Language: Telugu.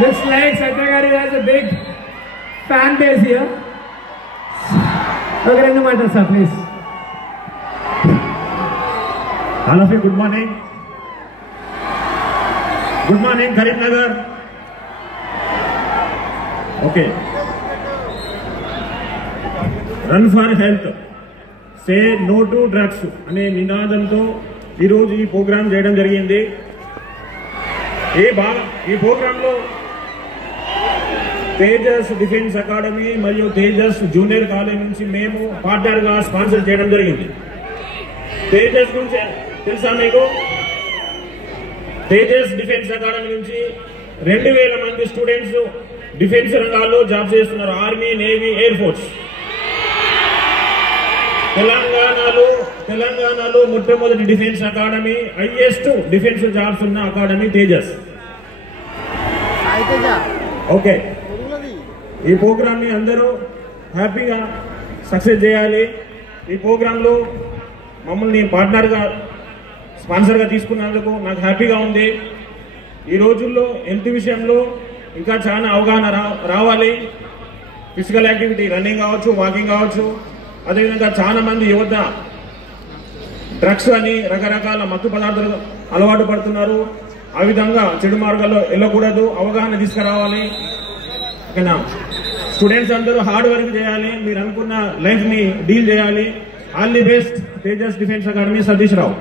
Looks like Satya Garu has a big fan base here. Okay, rendu matters, sir, please. All of you, good morning. Good morning, Karimnagar. Okay. Run for health. Say no to drugs. అనే నినాదంతో ఈరోజు ఈ ప్రోగ్రామ్ చేయడం జరిగింది. ఈ ప్రోగ్రాంలో తేజస్ డిఫెన్స్ అకాడమీ మరియు తేజస్ జూనియర్ కాలేజ్ నుంచి మేము పార్ట్నర్గా స్పాన్సర్ చేయడం జరిగింది. తేజస్ గురించి తెలుసా మీకు? తేజస్ డిఫెన్స్ అకాడమీ నుంచి 2000 మంది స్టూడెంట్స్ డిఫెన్స్ రంగాల్లో జాబ్ చేస్తున్నారు. Army, navy, air force. తెలంగాణలో మొట్టమొదటి defence academy, highest defence jobs ఉన్న అకాడమీ తేజస్. ఓకే, ఈ ప్రోగ్రామ్ ని అందరూ హ్యాపీగా సక్సెస్ చేయాలి. ఈ ప్రోగ్రాంలో మమ్మల్ని పార్ట్నర్గా స్పాన్సర్గా తీసుకున్నందుకు నాకు హ్యాపీగా ఉంది. ఈ రోజుల్లో హెల్త్ విషయంలో ఇంకా చాలా అవగాహన రావాలి. ఫిజికల్ యాక్టివిటీ, రన్నింగ్ కావచ్చు, వాకింగ్ కావచ్చు. అదేవిధంగా చాలా మంది యువత డ్రగ్స్ అని రకరకాల మత్తు పదార్థాలు అలవాటు పడుతున్నారు. ఆ విధంగా చెడు మార్గాల్లో వెళ్ళకూడదు, అవగాహన తీసుకురావాలి. ఓకేనా? స్టూడెంట్స్ అందరూ హార్డ్ వర్క్ చేయాలి, మీరు అనుకున్న లైఫ్ ని డీల్ చేయాలి. All the best. Tejas defence academy, Satish Rao.